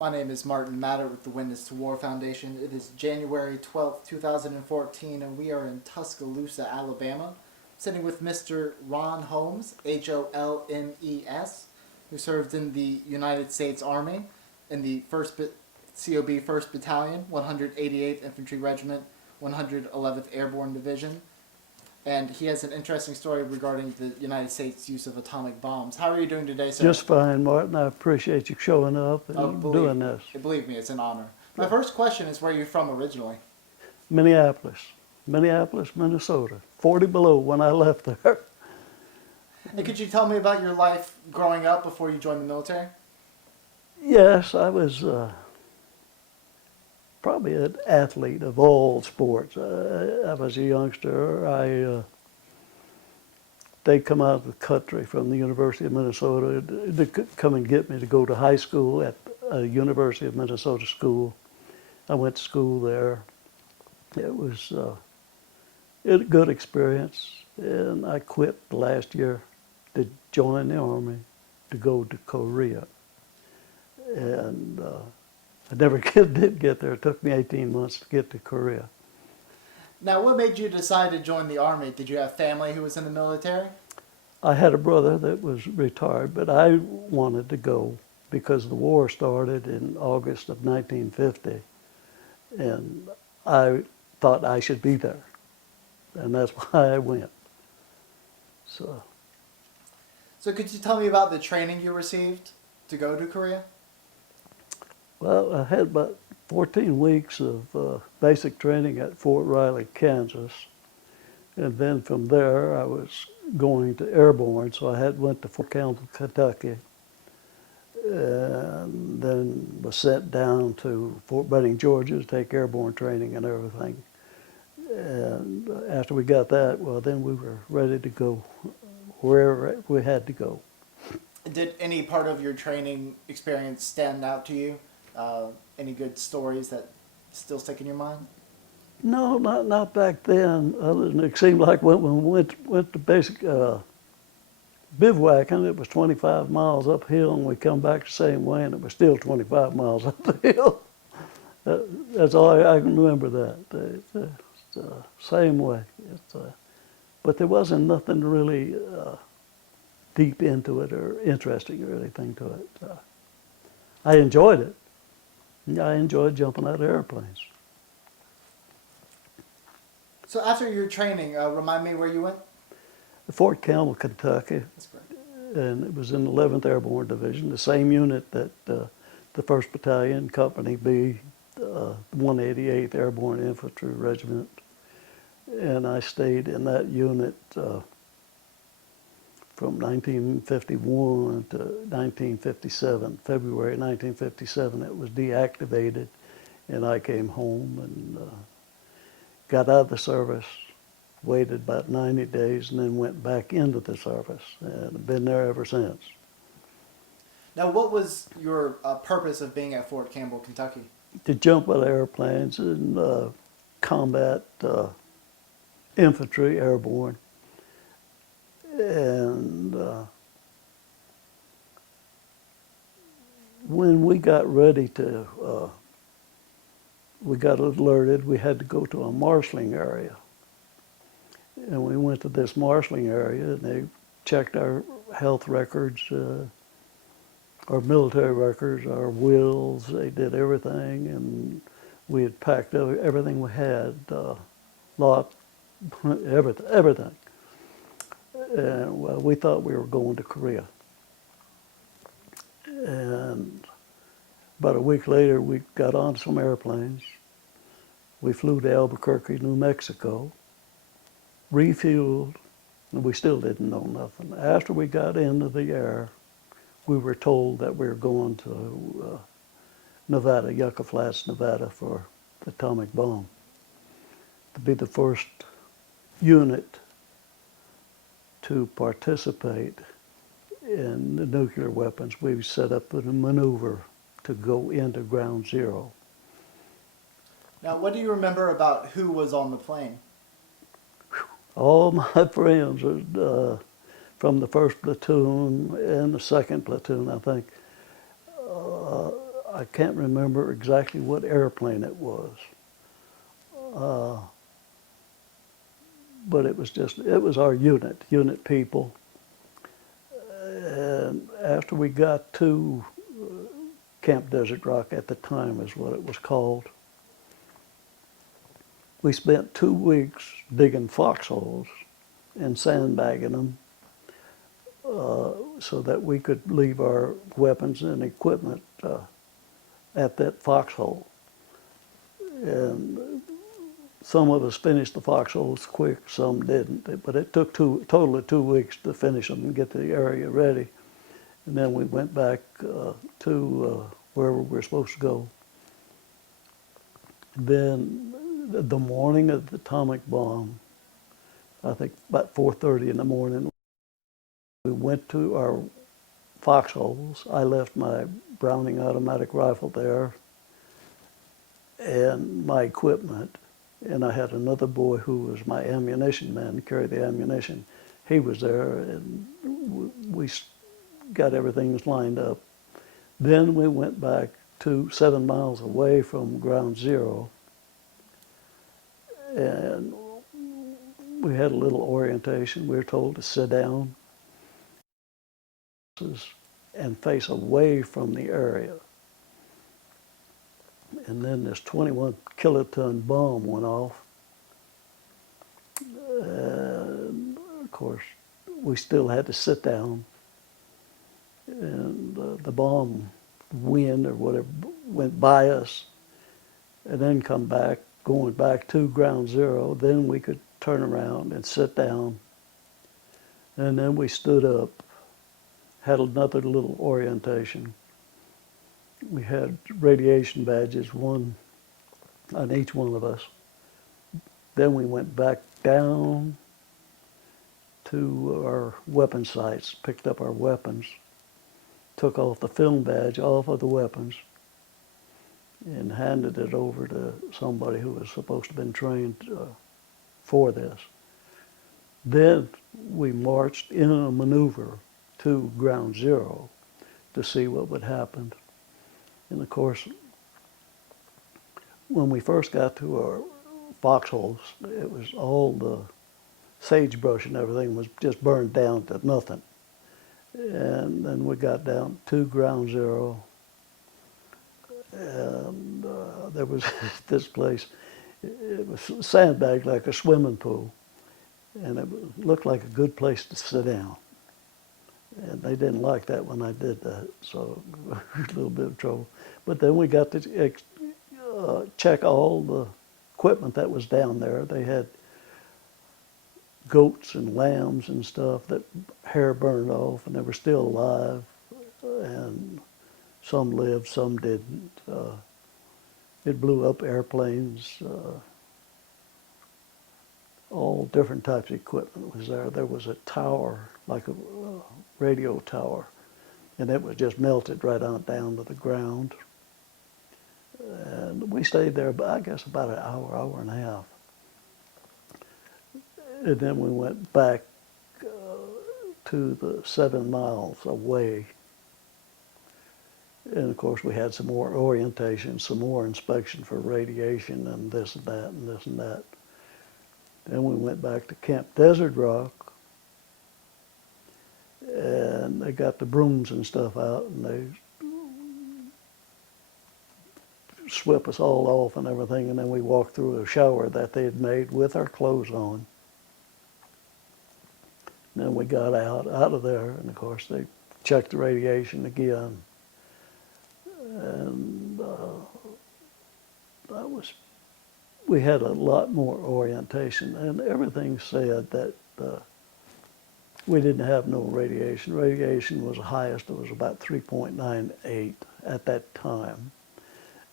My name is Martin Matter with the Witness to War Foundation. It is January 12th, 2014, and we are in Tuscaloosa, Alabama, sitting with Mr. Ron Holmes, Holmes, who served in the United States Army in the COB 1st Battalion, 188th Infantry Regiment, 111th Airborne Division. And he has an interesting story regarding the United States' use of atomic bombs. How are you doing today, sir? Just fine, Martin. I appreciate you showing up and doing this. Believe me, it's an honor. My first question is, where are you from originally? Minneapolis, Minnesota. 40 below when I left there. And could you tell me about your life growing up before you joined the military? Yes, I was probably an athlete of all sports. I was a youngster. They'd come out of the country from the University of Minnesota to come and get me to go to high school at University of Minnesota school. I went to school there. It was a good experience, and I quit the last year to join the Army to go to Korea. And I never did get there. It took me 18 months to get to Korea. Now, what made you decide to join the Army? Did you have family who was in the military? I had a brother that was retired, but I wanted to go because the war started in August of 1950, and I thought I should be there, and that's why I went. So could you tell me about the training you received to go to Korea? Well, I had about 14 weeks of basic training at Fort Riley, Kansas. And then from there, I was going to airborne, so I went to Fort Campbell, Kentucky, and then was sent down to Fort Benning, Georgia to take airborne training and everything. And after we got that, well, then we were ready to go wherever we had to go. Did any part of your training experience stand out to you? Any good stories that still stick in your mind? No, not back then. Other than it seemed like when we went to basic bivouacking, it was 25 miles uphill, and we come back the same way, and it was still 25 miles uphill. That's all I can remember. That it's same way. But there wasn't nothing really deep into it or interesting or anything to it. I enjoyed it. I enjoyed jumping out of airplanes. So after your training, remind me where you went? Fort Campbell, Kentucky. That's correct. And it was in the 11th Airborne Division, the same unit that the 1st Battalion, Company B, 188th Airborne Infantry Regiment. And I stayed in that unit from 1951 to 1957. February 1957, it was deactivated, and I came home and got out of the service, waited about 90 days, and then went back into the service, and I've been there ever since. Now, what was your purpose of being at Fort Campbell, Kentucky? To jump out of airplanes and combat infantry, airborne. And when we got ready to, we got alerted we had to go to a marshalling area. And we went to this marshalling area, and they checked our health records, our military records, our wills. They did everything, and we had packed everything we had, everything. And well, we thought we were going to Korea. And about a week later, we got on some airplanes. We flew to Albuquerque, New Mexico, refueled, and we still didn't know nothing. After we got into the air, we were told that we were going to Nevada, Yucca Flats, Nevada, for the atomic bomb, to be the first unit to participate in the nuclear weapons. We set up a maneuver to go into ground zero. Now, what do you remember about who was on the plane? All my friends from the 1st platoon and the 2nd platoon, I think. I can't remember exactly what airplane it was. Uh, but it was our unit people. And after we got to Camp Desert Rock at the time is what it was called, we spent 2 weeks digging foxholes and sandbagging them so that we could leave our weapons and equipment at that foxhole. And some of us finished the foxholes quick, some didn't. But it took total of 2 weeks to finish them and get the area ready. And then we went back to wherever we were supposed to go. Then the morning of the atomic bomb, I think about 4:30 in the morning, we went to our foxholes. I left my Browning automatic rifle there and my equipment. And I had another boy who was my ammunition man to carry the ammunition. He was there, and we got everything lined up. Then we went back to 7 miles away from ground zero, and we had a little orientation. We were told to sit down and face away from the area. And then this 21 kiloton bomb went off. And of course, we still had to sit down. And the bomb, wind or whatever, went by us and then come back, going back to ground zero. Then we could turn around and sit down. And then we stood up, had another little orientation. We had radiation badges, one on each one of us. Then we went back down to our weapon sites, picked up our weapons, took off the film badge off of the weapons, and handed it over to somebody who was supposed to have been trained for this. Then we marched in a maneuver to ground zero to see what would happen. And of course, when we first got to our foxholes, it was all the sagebrush and everything was just burned down to nothing. And then we got down to ground zero, and there was this place. It was sandbagged like a swimming pool, and it looked like a good place to sit down. And they didn't like that when I did that, so a little bit of trouble. But then we got to check all the equipment that was down there. They had goats and lambs and stuff that hair burned off, and they were still alive, and some lived, some didn't. It blew up airplanes. All different types of equipment was there. There was a tower, like a radio tower, and it was just melted right on down to the ground. And we stayed there, I guess, about an hour, hour and a half. And then we went back to the 7 miles away. And of course, we had some more orientation, some more inspection for radiation and this and that and this and that. Then we went back to Camp Desert Rock, and they got the brooms and stuff out, and they swept us all off and everything, and then we walked through a shower that they had made with our clothes on. And then we got out of there, and of course they checked the radiation again. And we had a lot more orientation, and everything said that we didn't have no radiation. Radiation was the highest, it was about 3.98 at that time,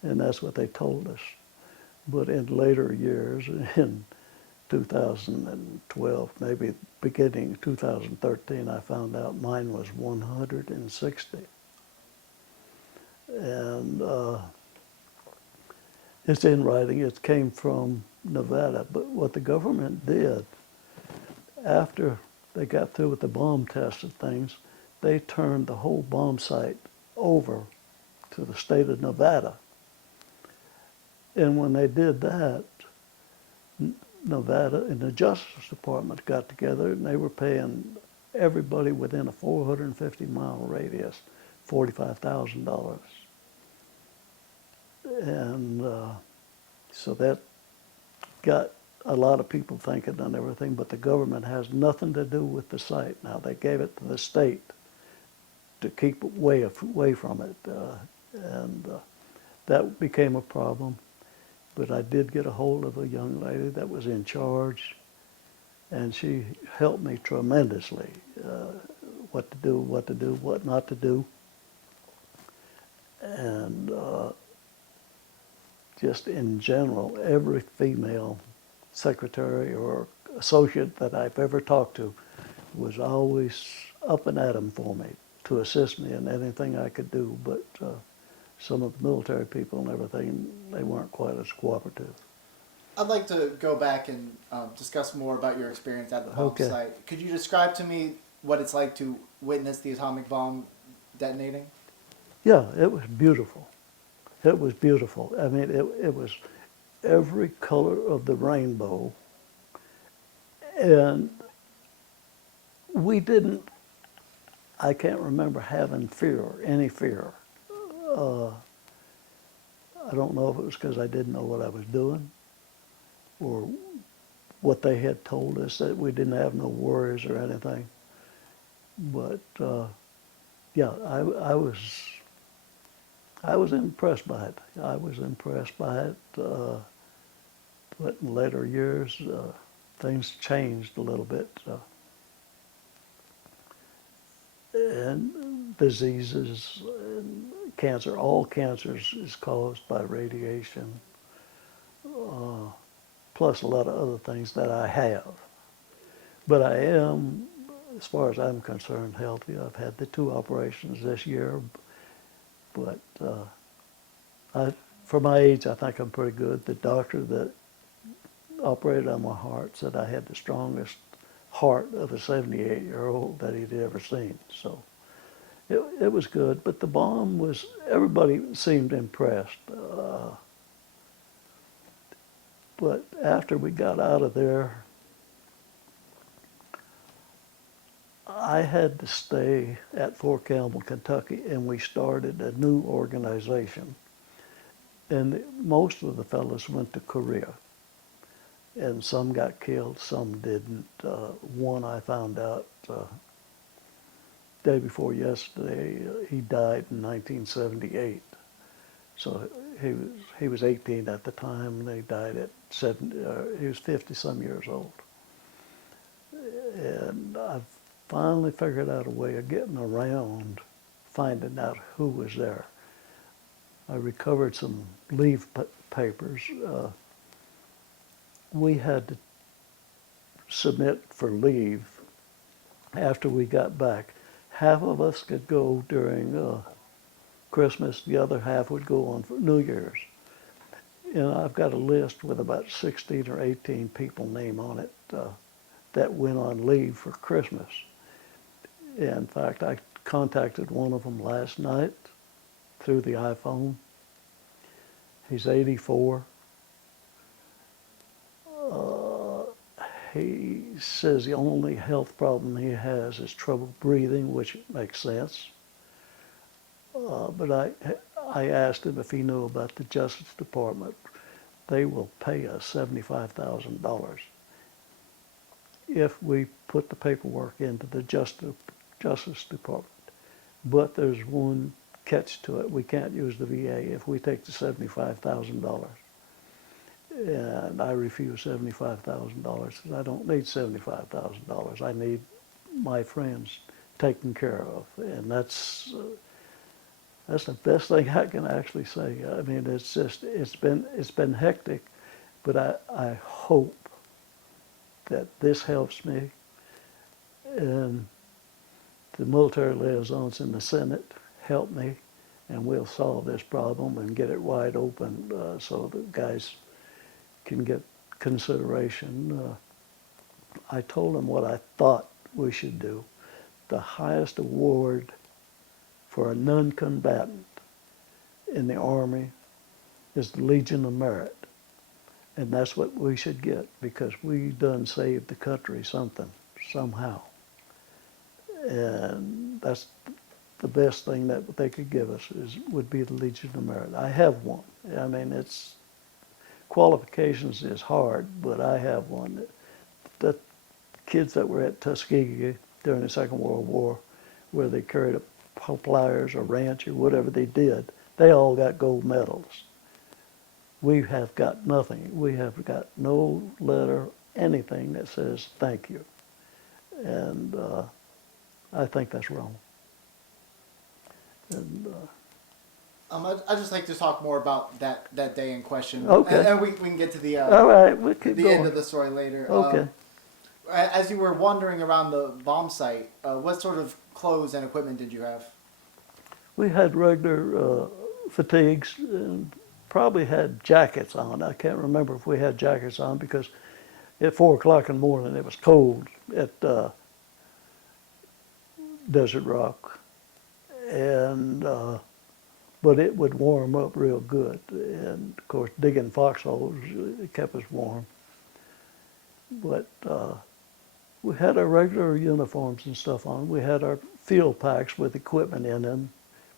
and that's what they told us. But in later years, in 2012, maybe beginning 2013, I found out mine was 160. And it's in writing, it came from Nevada. But what the government did, after they got through with the bomb tests and things, they turned the whole bomb site over to the state of Nevada. And when they did that, Nevada and the Justice Department got together and they were paying everybody within a 450-mile radius $45,000. And so that got a lot of people thinking and everything, but the government has nothing to do with the site now. They gave it to the state to keep away from it. And that became a problem. But I did get a hold of a young lady that was in charge, and she helped me tremendously. What to do, what not to do. And just in general, every female secretary or associate that I've ever talked to was always up and at 'em for me to assist me in anything I could do. But some of the military people and everything, they weren't quite as cooperative. I'd like to go back and discuss more about your experience at the bomb Okay. site. Could you describe to me what it's like to witness the atomic bomb detonating? Yeah, it was beautiful. It was beautiful. I mean, it was every color of the rainbow. And we didn't, I can't remember having fear, any fear. I don't know if it was because I didn't know what I was doing or what they had told us, that we didn't have no worries or anything. But yeah, I was impressed by it. I was impressed by it. But in later years, things changed a little bit. And diseases, and cancer, all cancers is caused by radiation, plus a lot of other things that I have. But I am, as far as I'm concerned, healthy. I've had the 2 operations this year, but for my age, I think I'm pretty good. The doctor that operated on my heart said I had the strongest heart of a 78-year-old that he'd ever seen. So it was good, but the bomb was, everybody seemed impressed. But after we got out of there, I had to stay at Fort Campbell, Kentucky, and we started a new organization. And most of the fellows went to Korea. And some got killed, some didn't. One I found out day before yesterday, he died in 1978. So he was 18 at the time, and he died at 70. He was 50-some years old. And I finally figured out a way of getting around, finding out who was there. I recovered some leave papers. We had to submit for leave after we got back. Half of us could go during Christmas, the other half would go on for New Year's. And I've got a list with about 16 or 18 people name on it that went on leave for Christmas. In fact, I contacted one of them last night through the iPhone. He's 84. He says the only health problem he has is trouble breathing, which makes sense. But I asked him if he knew about the Justice Department. They will pay us $75,000 if we put the paperwork into the Justice Department. But there's one catch to it. We can't use the VA if we take the $75,000. And I refuse $75,000 because I don't need $75,000. I need my friends taken care of, and that's the best thing I can actually say. I mean, it's been hectic, but I hope that this helps me, and the military liaisons in the Senate help me, and we'll solve this problem and get it wide open so the guys can get consideration. I told them what I thought we should do. The highest award for a non-combatant in the Army is the Legion of Merit. And that's what we should get, because we done saved the country something, somehow. And that's the best thing that they could give us would be the Legion of Merit. I have one. I mean, it's qualifications is hard, but I have one. The kids that were at Tuskegee during the Second World War, where they carried up pliers or ranch or whatever they did, they all got gold medals. We have got nothing. We have got no letter, anything that says thank you. And I think that's wrong. And I'd just like to talk more about that day in question. Okay. And we can get to the all right, we keep the going. end of the story later. Okay. As you were wandering around the bomb site, what sort of clothes and equipment did you have? We had regular fatigues and probably had jackets on. I can't remember if we had jackets on, because at 4 o'clock in the morning it was cold at Desert Rock. And but it would warm up real good. And of course, digging foxholes, it kept us warm. But we had our regular uniforms and stuff on. We had our field packs with equipment in them,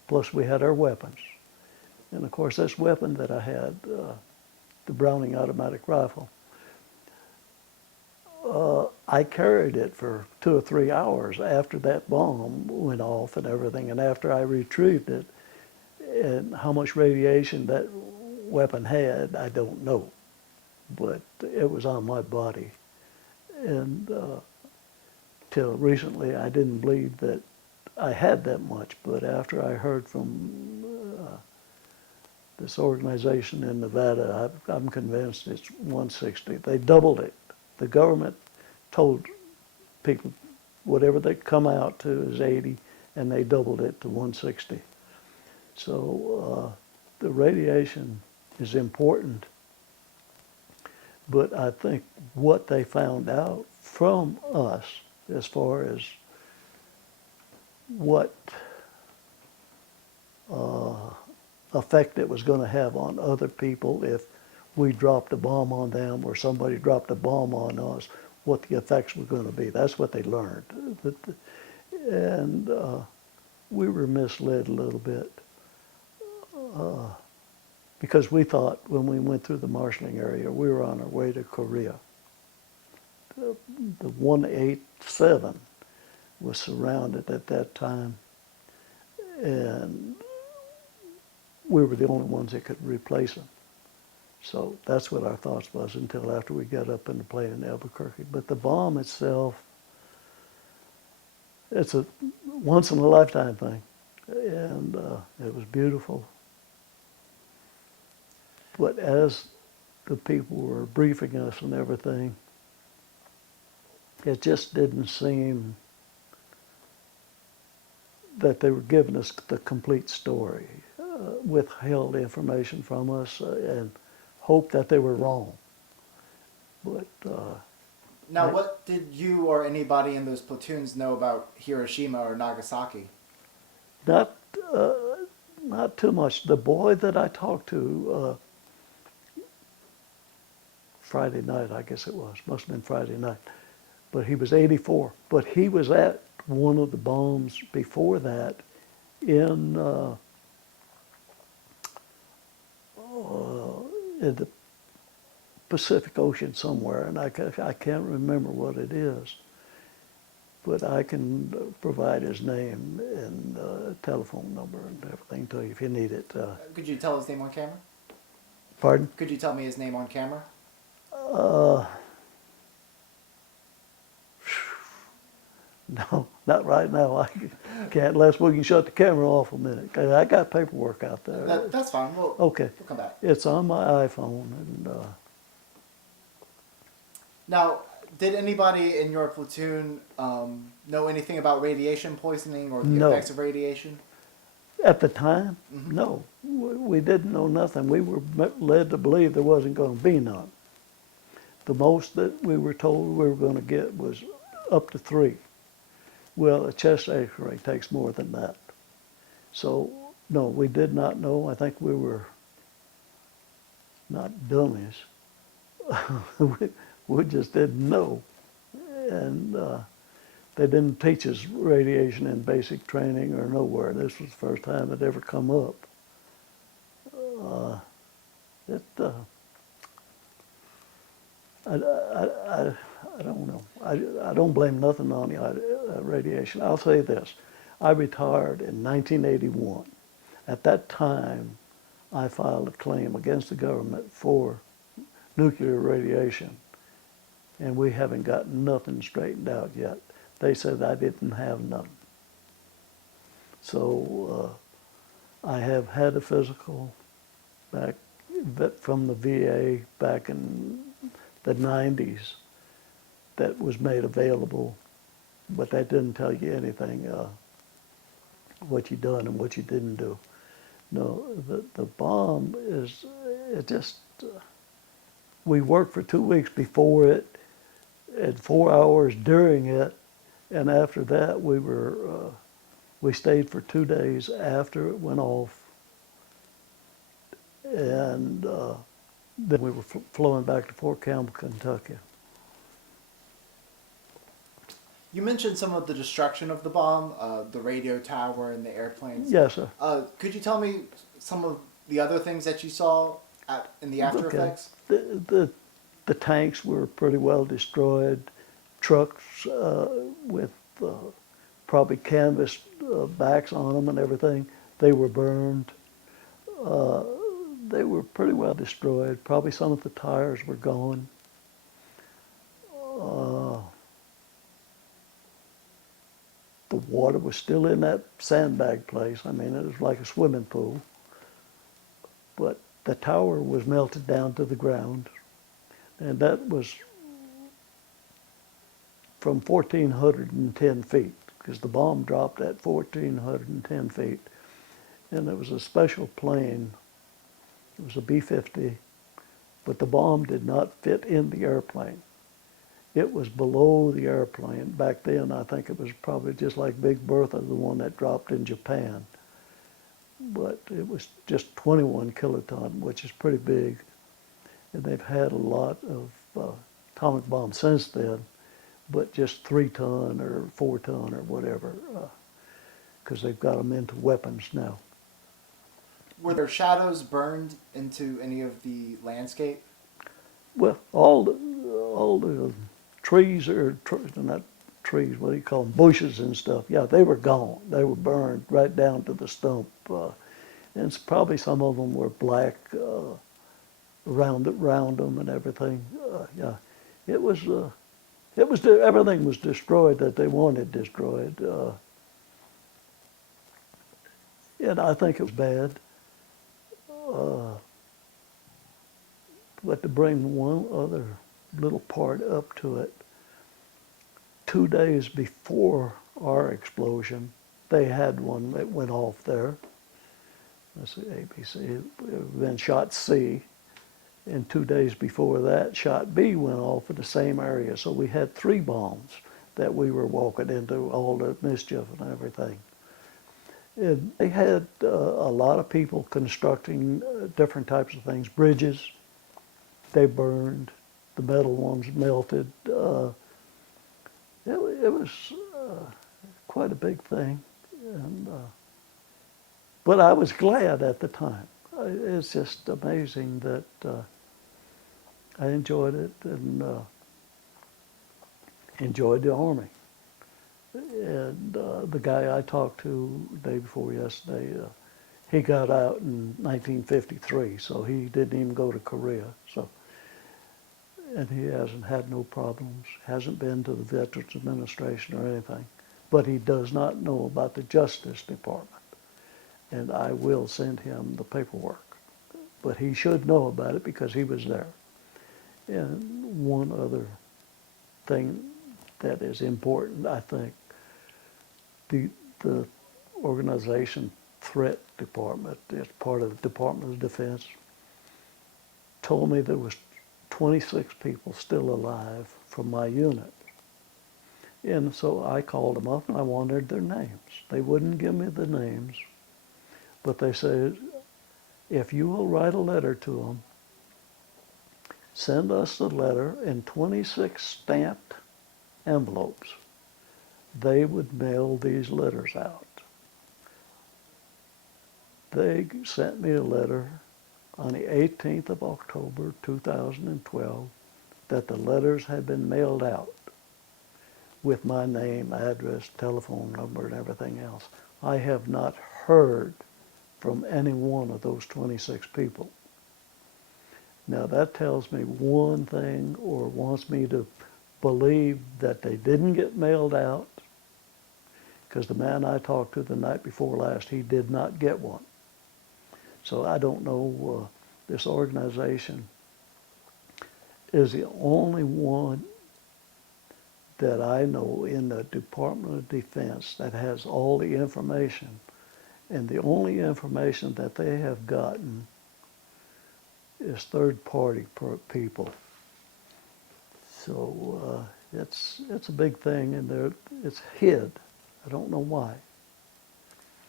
plus we had our weapons. And of course, this weapon that I had, the Browning automatic rifle, I carried it for 2 or 3 hours after that bomb went off and everything, and after I retrieved it. And how much radiation that weapon had, I don't know, but it was on my body. And till recently, I didn't believe that I had that much, but after I heard from this organization in Nevada, I'm convinced it's 160. They doubled it. The government told people whatever they come out to is 80, and they doubled it to 160. So the radiation is important, but I think what they found out from us as far as what effect it was going to have on other people if we dropped a bomb on them or somebody dropped a bomb on us, what the effects were going to be. That's what they learned. And we were misled a little bit. Because we thought when we went through the marshalling area, we were on our way to Korea. The 187 was surrounded at that time, and we were the only ones that could replace them. So that's what our thoughts was until after we got up in the plane in Albuquerque. But the bomb itself, it's a once-in-a-lifetime thing, and it was beautiful. But as the people were briefing us and everything, it just didn't seem that they were giving us the complete story. Withheld information from us and hoped that they were wrong. But Now, what did you or anybody in those platoons know about Hiroshima or Nagasaki? not too much. The boy that I talked to Friday night, I guess it was, must have been Friday night, but he was 84. But he was at one of the bombs before that in the Pacific Ocean somewhere, and I can't remember what it is, but I can provide his name and telephone number and everything to you if you need it. Could you tell his name on camera? Pardon? Could you tell me his name on camera? No, not right now. I can't unless we can shut the camera off a minute. 'Cause I got paperwork out there. That's fine. Okay. We'll come back. It's on my iPhone, and Now, did anybody in your platoon know anything about radiation poisoning or the No. effects of radiation? at the time, Mhm. no, we didn't know nothing. We were led to believe there wasn't going to be none. The most that we were told we were going to get was up to 3. Well, a chest X-ray takes more than that. So No, we did not know. I think we were not dummies. we, we just didn't know. And they didn't teach us radiation in basic training or nowhere. This was the first time it ever come up. Uh, it, I don't know. I don't blame nothing on the radiation. I'll say this. I retired in 1981. At that time, I filed a claim against the government for nuclear radiation, and we haven't got nothing straightened out yet. They said I didn't have none. So I have had a physical back from the VA back in the 90s that was made available, but that didn't tell you anything, what you done and what you didn't do. No, the bomb is, it just, we worked for 2 weeks before it and 4 hours during it, and after that we stayed for 2 days after it went off, and then we were flowing back to Fort Campbell, Kentucky. You mentioned some of the destruction of the bomb, the radio tower and the airplanes. Yes, sir. Could you tell me some of the other things that you saw in the after Okay. effects? The tanks were pretty well destroyed. Trucks with probably canvas backs on them and everything, they were burned. They were pretty well destroyed. Probably some of the tires were gone. The water was still in that sandbag place. I mean, it was like a swimming pool. But the tower was melted down to the ground, and that was from 1,410 feet, because the bomb dropped at 1,410 feet. And it was a special plane. It was a B-50, but the bomb did not fit in the airplane. It was below the airplane. Back then, I think it was probably just like Big Bertha, the one that dropped in Japan. But it was just 21 kiloton, which is pretty big. And they've had a lot of atomic bombs since then, but just 3 ton or 4 ton or whatever, because they've got them into weapons now. Were there shadows burned into any of the landscape? Well, all the trees or not trees, what do you call them, bushes and stuff. Yeah, they were gone. They were burned right down to the stump. And probably some of them were black around them and everything. Yeah, it was everything was destroyed that they wanted destroyed. And I think it was bad. But to bring one other little part up to it, 2 days before our explosion, they had one that went off there. Let's see, ABC, then shot C. And 2 days before that, shot B went off in the same area. So we had 3 bombs that we were walking into, all the mischief and everything. And they had a lot of people constructing different types of things, bridges. They burned, the metal ones melted. It was quite a big thing. And, but I was glad at the time. It's just amazing that I enjoyed it and enjoyed the Army. And the guy I talked to the day before yesterday, he got out in 1953, so he didn't even go to Korea. So, and he hasn't had no problems, hasn't been to the Veterans Administration or anything. But he does not know about the Justice Department. And I will send him the paperwork. But he should know about it because he was there. And one other thing that is important, I think, the organization Threat Department, as part of the Department of Defense, told me there was 26 people still alive from my unit. And so I called them up and I wanted their names. They wouldn't give me the names, But they say, if you will write a letter to them, send us the letter in 26 stamped envelopes. They would mail these letters out. They sent me a letter on the 18th of October 2012 that the letters had been mailed out with my name, address, telephone number, and everything else. I have not heard from any one of those 26 people. Now that tells me one thing, or wants me to believe that they didn't get mailed out, because the man I talked to the night before last, he did not get one. So I don't know, this organization is the only one that I know in the Department of Defense that has all the information. And the only information that they have gotten is third-party people. So it's a big thing, and it's hid. I don't know why.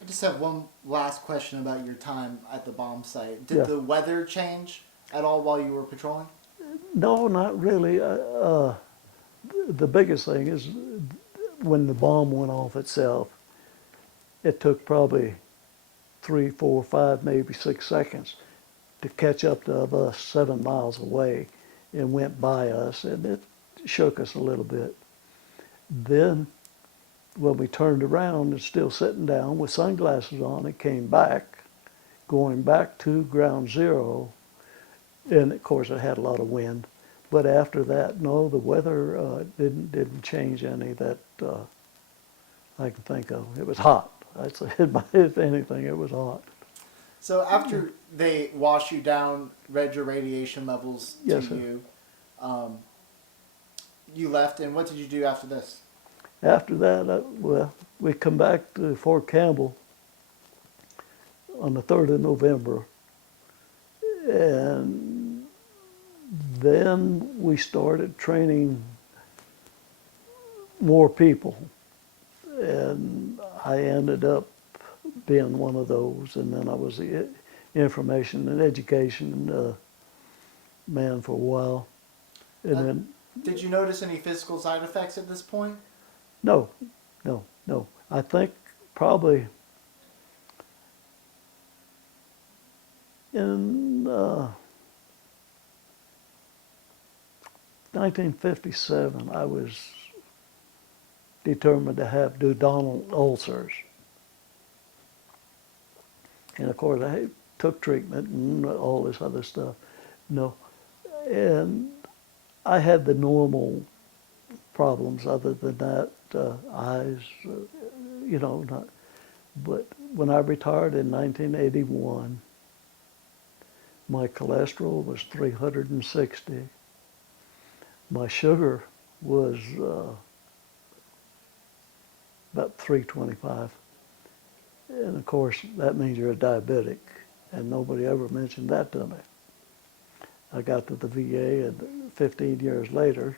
I just have one last question about your time at the bomb site. Did Yeah. the weather change at all while you were patrolling? No, not really. The biggest thing is when the bomb went off itself, it took probably 3, 4, 5, maybe 6 seconds to catch up to us 7 miles away, and went by us, and it shook us a little bit. Then when we turned around and still sitting down with sunglasses on, it came back, going back to ground zero, and of course it had a lot of wind. But after that, no, the weather didn't change any that I can think of. It was hot. I'd say, if anything, it was hot. So after they wash you down, read your radiation levels to Yes, sir. you, you left, and what did you do after this? After that, well, we come back to Fort Campbell on the 3rd of November, and then we started training more people, and I ended up being one of those, and then I was the information and education man for a while, and then Did you notice any physical side effects at this point? no. I think probably in 1957, I was determined to have duodenal ulcers. And of course, I took treatment and all this other stuff. No. And I had the normal problems other than that, eyes, not. But when I retired in 1981, my cholesterol was 360. My sugar was about 325. And of course, that means you're a diabetic, and nobody ever mentioned that to me. I got to the VA and 15 years later,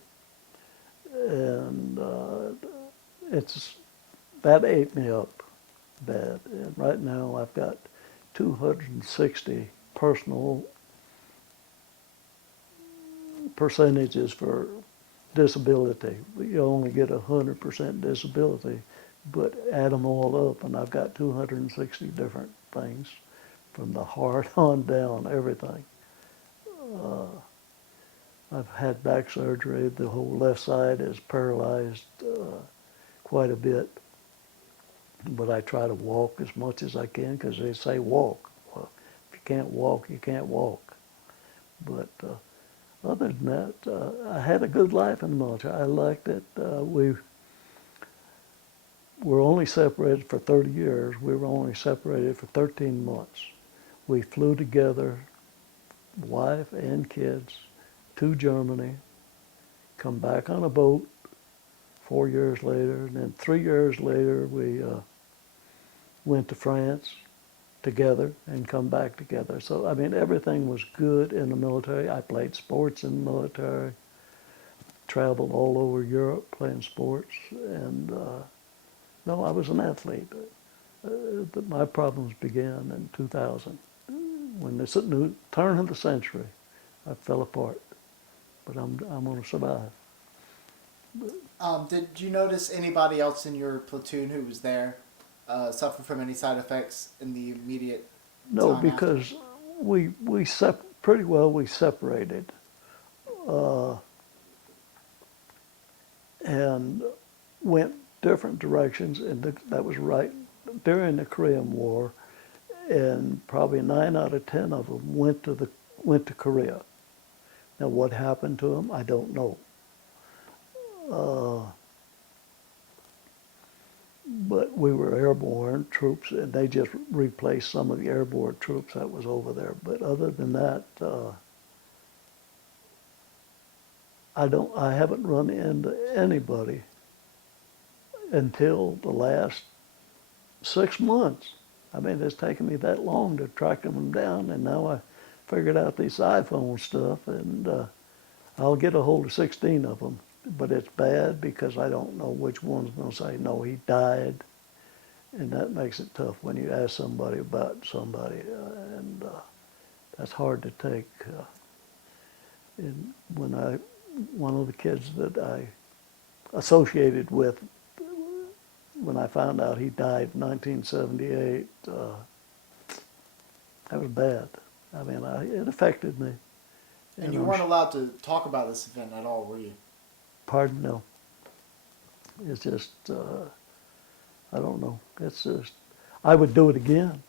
and that ate me up bad. And right now I've got 260 personal percentages for disability. You only get 100% disability, but add them all up, and I've got 260 different things, from the heart on down, everything. I've had back surgery. The whole left side is paralyzed quite a bit, but I try to walk as much as I can, because they say walk. Well, if you can't walk, you can't walk. But other than that, I had a good life in the military. I liked it. We were only separated for 30 years. We were only separated for 13 months. We flew together, wife and kids, to Germany, come back on a boat 4 years later, and then 3 years later we went to France together and come back together. So, I mean, everything was good in the military. I played sports in the military, traveled all over Europe playing sports, and no, I was an athlete. My problems began in 2000. When this new turn of the century, I fell apart. But I'm going to survive. Did you notice anybody else in your platoon who was there suffer from any side effects in the immediate No, time after? because pretty well we separated, and went different directions, and that was right during the Korean War, and probably 9 out of 10 of them went to Korea. Now, what happened to them, I don't know. But we were airborne troops, and they just replaced some of the airborne troops that was over there. But other than that, I haven't run into anybody until the last 6 months. I mean, it's taken me that long to track them down, and now I figured out this iPhone stuff, and I'll get a hold of 16 of them. But it's bad because I don't know which one's going to say, no, he died. And that makes it tough when you ask somebody about somebody, and that's hard to take. And one of the kids that I associated with, when I found out he died in 1978, that was bad. I mean, it affected me. And you weren't allowed to talk about this event at all, were you? Pardon, no. It's just, I don't know. It's just, I would do it again.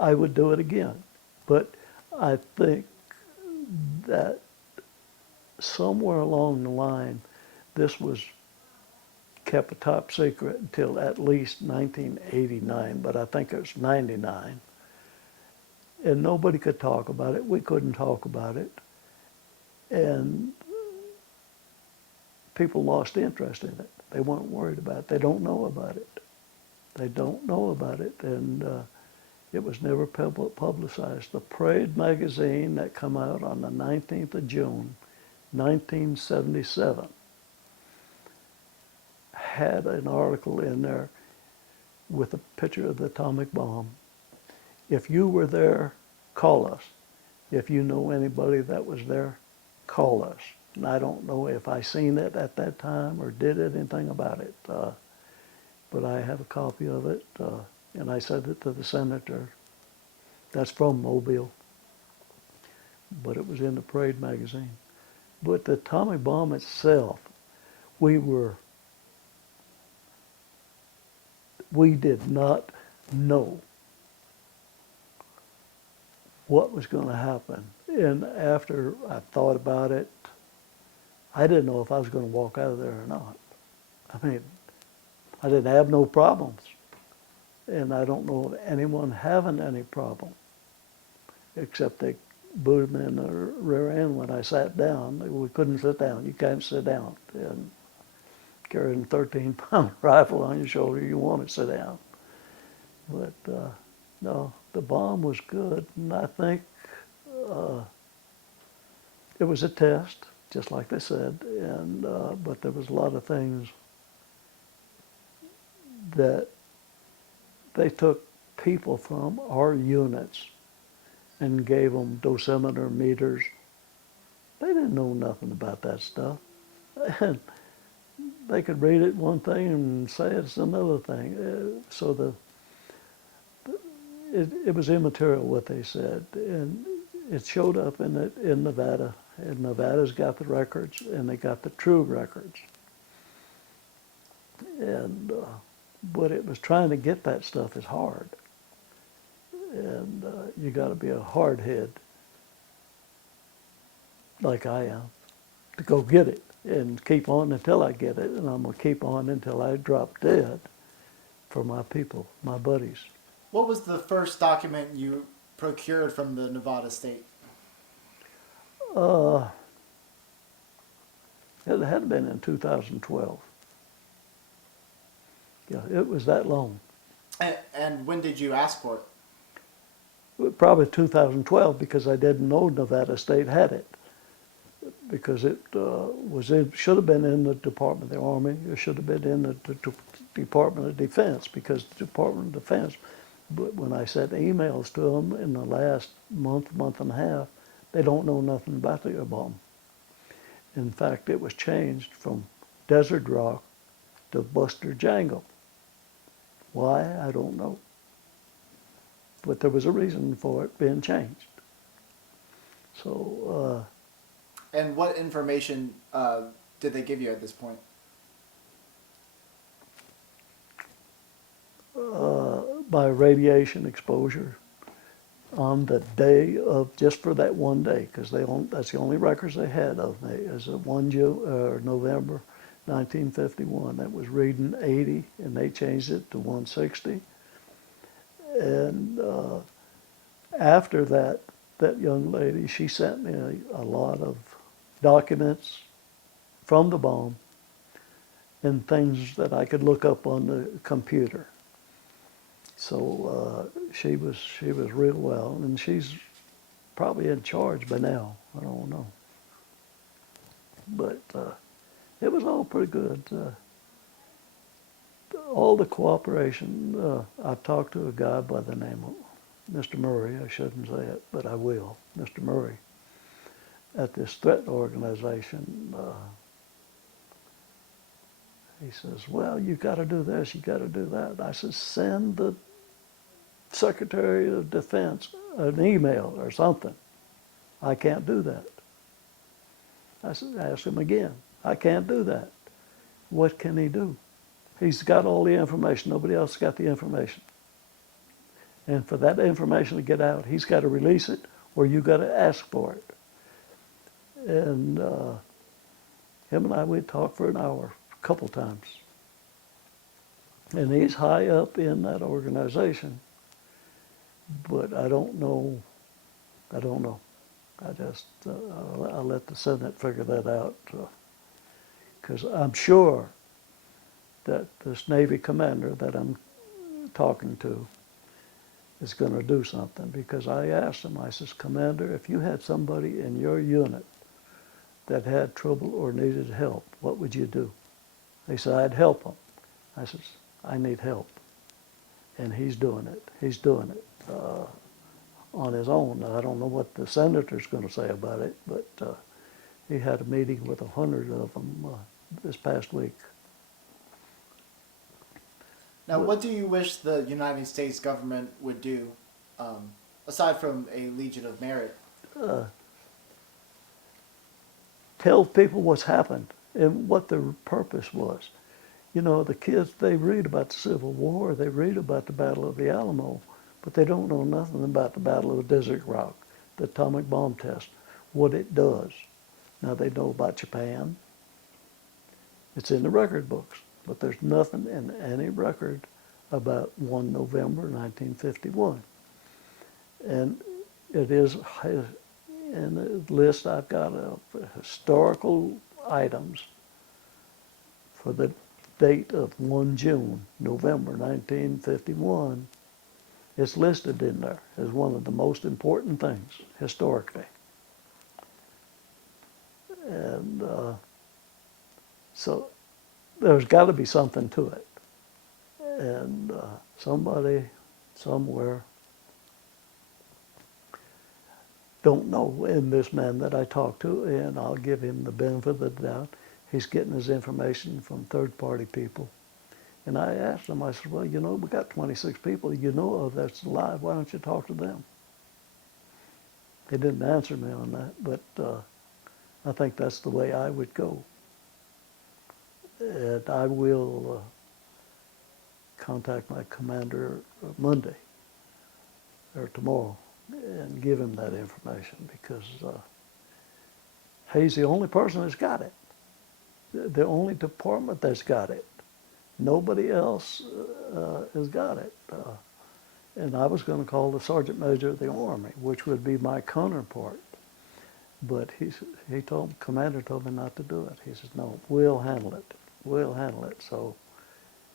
I would do it again. But I think that somewhere along the line, this was kept a top secret until at least 1989, but I think it was 99. And nobody could talk about it. We couldn't talk about it. And people lost interest in it. They weren't worried about it. They don't know about it. They don't know about it. And it was never publicized. The Parade magazine that came out on the 19th of June, 1977, had an article in there with a picture of the atomic bomb. If you were there, call us. If you know anybody that was there, call us. And I don't know if I seen it at that time or did anything about it, but I have a copy of it, and I sent it to the senator. That's from Mobile, but it was in the Parade magazine. But the atomic bomb itself, we did not know what was going to happen. And after I thought about it, I didn't know if I was going to walk out of there or not. I mean, I didn't have no problems. And I don't know of anyone having any problem, except they booted me in the rear end when I sat down. We couldn't sit down. You can't sit down. And carrying a 13-pound rifle on your shoulder, you want to sit down. But no, the bomb was good, and I think it was a test, just like they said. And but there was a lot of things that they took people from our units and gave them dosimeter meters. They didn't know nothing about that stuff. And they could read it one thing and say it's another thing. So it was immaterial what they said. And it showed up in Nevada. And Nevada's got the records, and they got the true records. And but it was trying to get that stuff is hard. And you got to be a hard head, like I am, to go get it and keep on until I get it. And I'm going to keep on until I drop dead for my people, my buddies. What was the first document you procured from the Nevada state? It had been in 2012. Yeah, it was that long. And when did you ask for it? Probably 2012, because I didn't know Nevada State had it. Because it should have been in the Department of the Army. It should have been in the Department of Defense, because the Department of Defense, but when I sent emails to them in the last month and a half, they don't know nothing about the bomb. In fact, it was changed from Desert Rock to Buster Jangle. Why, I don't know. But there was a reason for it being changed. So, And what information did they give you at this point? by radiation exposure on the day of, just for that one day, because that's the only records they had of me, is a November 1951. That was reading 80, and they changed it to 160. And after that, that young lady, she sent me a lot of documents from the bomb and things that I could look up on the computer. So she was real well, and she's probably in charge by now. I don't know, but it was all pretty good. All the cooperation. I talked to a guy by the name of Mr. Murray. I shouldn't say it, but I will. Mr. Murray at this threat organization. He says, "Well, you got to do this. You got to do that." I said, "Send the Secretary of Defense an email or something." I can't do that. I said, ask him again. I can't do that. What can he do? He's got all the information. Nobody else got the information. And for that information to get out, he's got to release it, or you got to ask for it. And him and I, we talked for an hour, a couple times. And he's high up in that organization. But I don't know. I just, I'll let the Senate figure that out. Because I'm sure that this Navy commander that I'm talking to is going to do something. Because I asked him, I says, "Commander, if you had somebody in your unit that had trouble or needed help, what would you do?" He said, "I'd help them." I says, "I need help." And he's doing it. He's doing it. On his own. I don't know what the senator's going to say about it, but he had a meeting with 100 of them this past week. Now, what do you wish the United States government would do, aside from a Legion of Merit? Tell people what's happened and what the purpose was. You know, the kids, they read about the Civil War, they read about the Battle of the Alamo, but they don't know nothing about the Battle of Desert Rock, the atomic bomb test, what it does. Now they know about Japan. It's in the record books, but there's nothing in any record about 1 November 1951. And it is, in the list I've got of historical items for the date of 1 June, November 1951, it's listed in there as one of the most important things historically. And so there's got to be something to it. And somebody somewhere, don't know, in this man that I talked to, and I'll give him the benefit of the doubt, he's getting his information from third-party people. And I asked him, I said, "Well, you know, we got 26 people you know of that's alive. Why don't you talk to them?" He didn't answer me on that, but I think that's the way I would go. And I will contact my commander Monday or tomorrow and give him that information, because he's the only person that's got it, the only department that's got it. Nobody else has got it. And I was going to call the Sergeant Major of the Army, which would be my counterpart. But Commander told me not to do it. He says, "No, we'll handle it. We'll handle it." So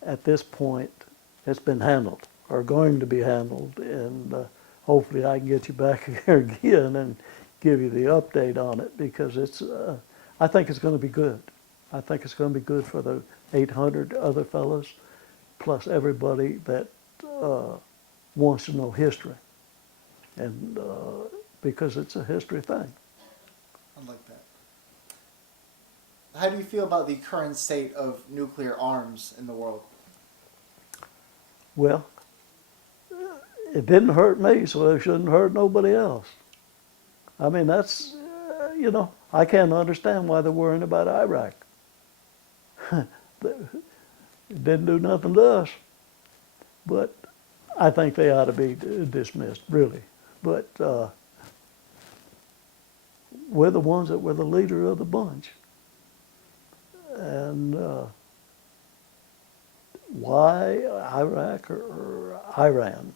at this point, it's been handled, or going to be handled, and hopefully I can get you back here again and give you the update on it, because I think it's going to be good. I think it's going to be good for the 800 other fellows plus everybody that wants to know history, and because it's a history thing. I like that. How do you feel about the current state of nuclear arms in the world? Well, it didn't hurt me, so it shouldn't hurt nobody else. I mean, that's, I can't understand why they're worrying about Iraq. It didn't do nothing to us, but I think they ought to be dismissed, really. But we're the ones that were the leader of the bunch. And why Iraq or Iran?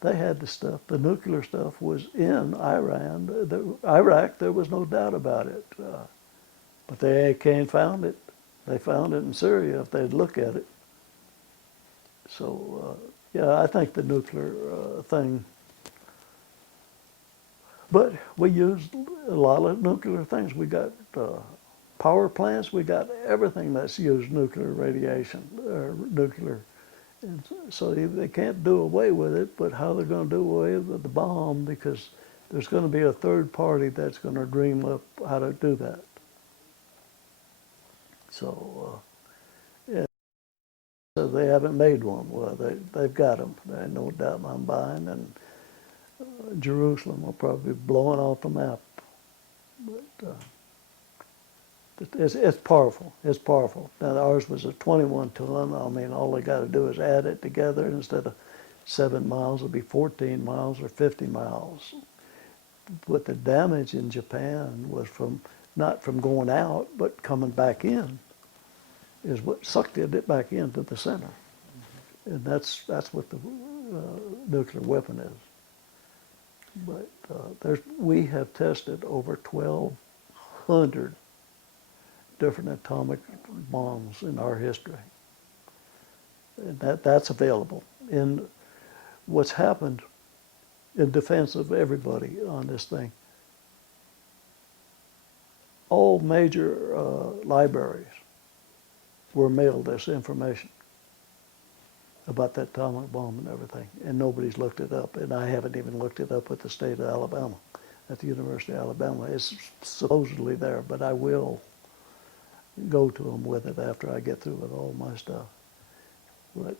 They had the stuff. The nuclear stuff was in Iran. Iraq, there was no doubt about it. But they can't found it. They found it in Syria if they'd look at it. So, yeah, I think the nuclear thing. But we used a lot of nuclear things. We got power plants. We got everything that's used nuclear radiation or nuclear. And so they can't do away with it, but how they're going to do away with the bomb, because there's going to be a third party that's going to dream up how to do that. So, yeah, so they haven't made one. Well, they've got them. There's no doubt I'm buying, and Jerusalem will probably be blowing off the map. But it's powerful. It's powerful. Now ours was a 21 ton. I mean, all they got to do is add it together. Instead of 7 miles, it'll be 14 miles or 50 miles. But the damage in Japan was from not from going out, but coming back in, is what sucked it back into the center. And that's what the nuclear weapon is. But we have tested over 1,200 different atomic bombs in our history. And that's available. And what's happened in defense of everybody on this thing, all major libraries were mailed this information about that atomic bomb and everything, and nobody's looked it up, and I haven't even looked it up at the state of Alabama, at the University of Alabama. It's supposedly there, but I will go to them with it after I get through with all my stuff. But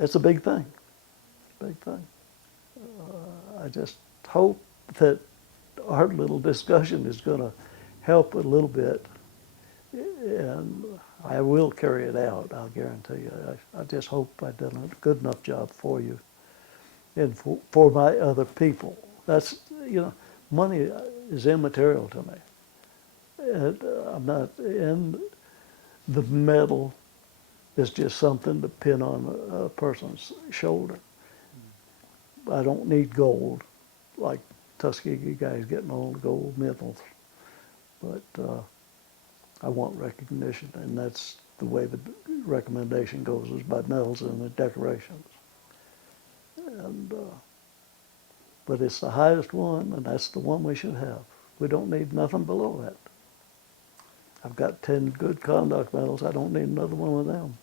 it's a big thing, big thing. I just hope that our little discussion is going to help a little bit, and I will carry it out, I'll guarantee you. I just hope I've done a good enough job for you and for my other people. That's, money is immaterial to me. And I'm not, and the medal is just something to pin on a person's shoulder. I don't need gold, like Tuskegee guys getting all the gold medals, but I want recognition, and that's the way the recommendation goes, is by medals and the decorations. And but it's the highest one, and that's the one we should have. We don't need nothing below that. I've got 10 good conduct medals. I don't need another one of them.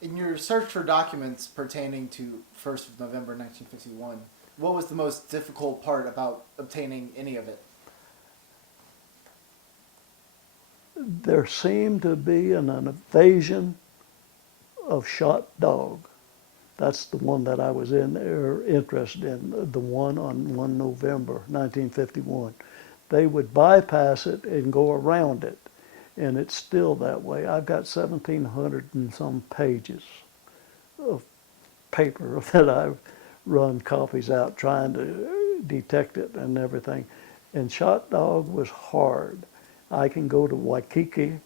In your search for documents pertaining to 1st of November 1951, what was the most difficult part about obtaining any of it? There seemed to be an invasion of shot dog. That's the one that I was interested in, the one on 1 November 1951. They would bypass it and go around it, and it's still that way. I've got 1,700 and some pages of paper that I've run copies out trying to detect it and everything. And shot dog was hard. I can go to Waikiki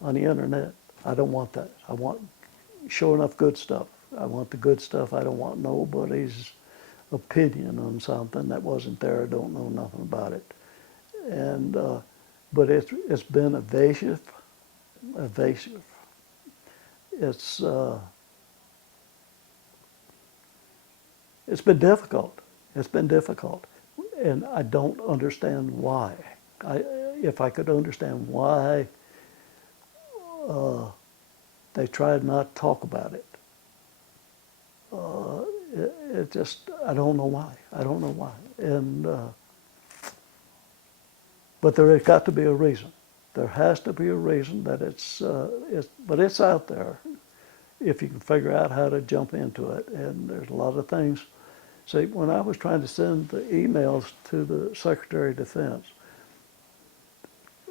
on the internet. I don't want that. I want sure enough good stuff. I want the good stuff. I don't want nobody's opinion on something that wasn't there. I don't know nothing about it. And but it's been evasive. It's been difficult. It's been difficult, and I don't understand why. If I could understand why They tried not to talk about it. It just, I don't know why. I don't know why. And but there has got to be a reason. There has to be a reason that but it's out there if you can figure out how to jump into it. And there's a lot of things. See, when I was trying to send the emails to the Secretary of Defense,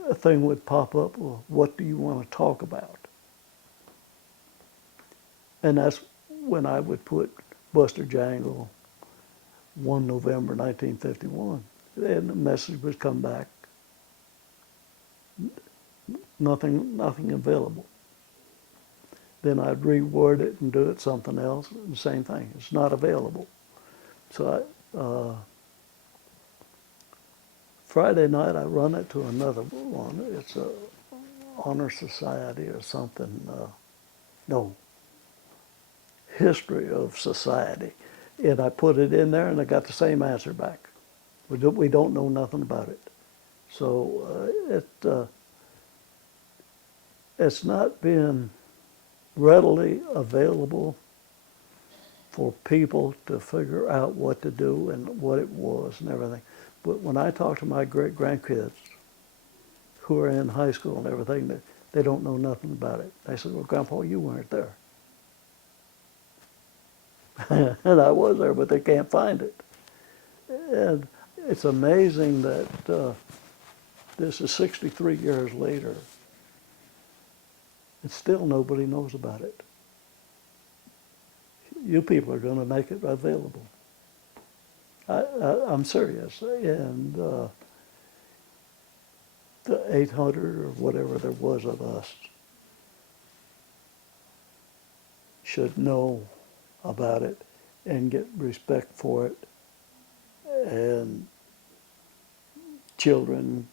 a thing would pop up, well, what do you want to talk about? And that's when I would put Buster Jangle, 1 November 1951, and the message would come back, nothing available. Then I'd reword it and do it something else, and the same thing, it's not available. So Friday night I run it to another one, it's a honor society or something, no, history of society. And I put it in there and I got the same answer back. We don't know nothing about it. So it's not been readily available for people to figure out what to do and what it was and everything. But when I talk to my great-grandkids who are in high school and everything, they don't know nothing about it. They said, well, Grandpa, you weren't there. And I was there, but they can't find it. And it's amazing that this is 63 years later, and still nobody knows about it. You people are going to make it available. I'm serious. And the 800 or whatever there was of us should know about it and get respect for it. And children,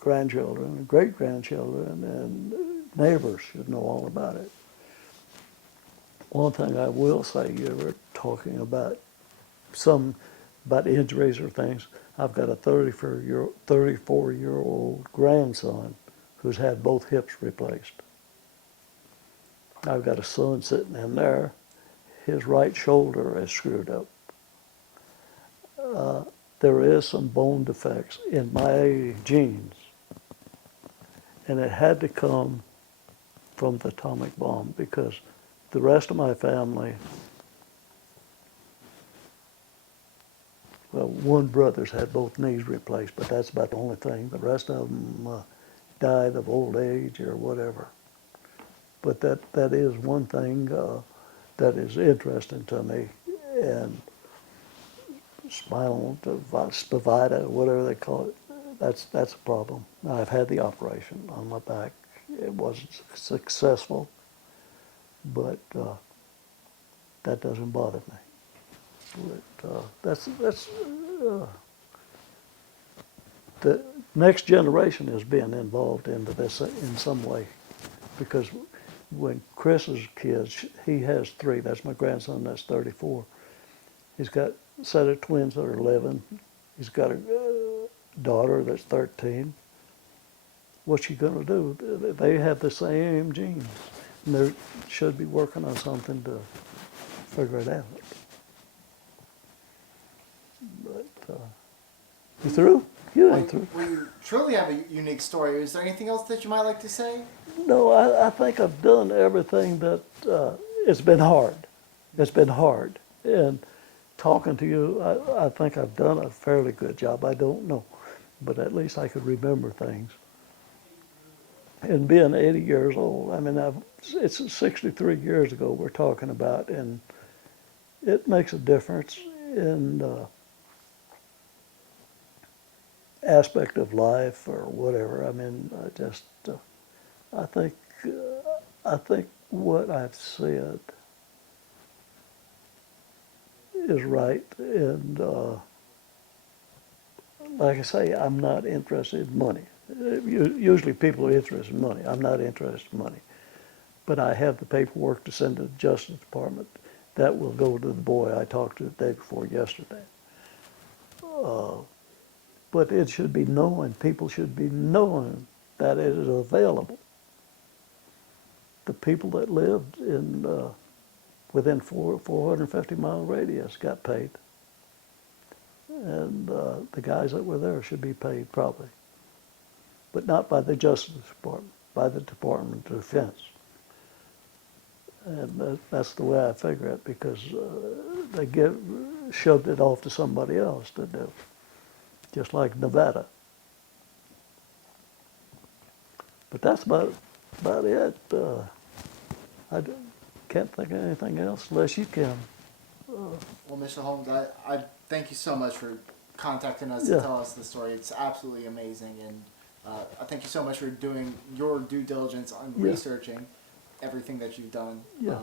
grandchildren, great-grandchildren, and neighbors should know all about it. One thing I will say, you were talking about about injuries or things. I've got a 34-year-old grandson who's had both hips replaced. I've got a son sitting in there. His right shoulder is screwed up. There is some bone defects in my genes, and it had to come from the atomic bomb because the rest of my family, well, one brother's had both knees replaced, but that's about the only thing. The rest of them died of old age or whatever. But that is one thing that is interesting to me. And spinal spivita, whatever they call it, that's a problem. I've had the operation on my back. It wasn't successful, but that doesn't bother me. But, the next generation is being involved into this in some way, because when Chris's kids, he has 3. That's my grandson. That's 34. He's got a set of twins that are 11. He's got a daughter that's 13. What's she going to do? They have the same genes, and they should be working on something to figure it out. But you through? You ain't through. Well, you truly have a unique story. Is there anything else that you might like to say? No, I think I've done everything that, it's been hard. It's been hard. And talking to you, I think I've done a fairly good job. I don't know, but at least I could remember things. And being 80 years old, I mean, it's 63 years ago we're talking about, and it makes a difference in aspect of life or whatever. I mean, I think what I've said is right, and like I say, I'm not interested in money. Usually people are interested in money. I'm not interested in money. But I have the paperwork to send to the Justice Department. That will go to the boy I talked to the day before yesterday. But it should be known, people should be knowing that it is available. The people that lived in within 450-mile radius got paid. And the guys that were there should be paid probably. But not by the Justice Department, by the Department of Defense. And that's the way I figure it, because they shoved it off to somebody else to do, just like Nevada. But that's about it. I can't think of anything else unless you can. Well, Mr. Holmes, I thank you so much for contacting us Yeah. to tell us the story. It's absolutely amazing, and I thank you so much for doing your due diligence on Yeah. researching everything that you've done. Yeah.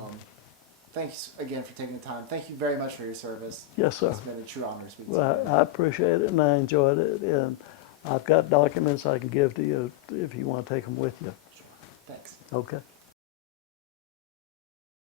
Thanks again for taking the time. Thank you very much for your service. Yes, sir. It's been a true honor speaking Well, to you. I appreciate it and I enjoyed it, and I've got documents I can give to you if you want to take them with you. Thanks. Okay.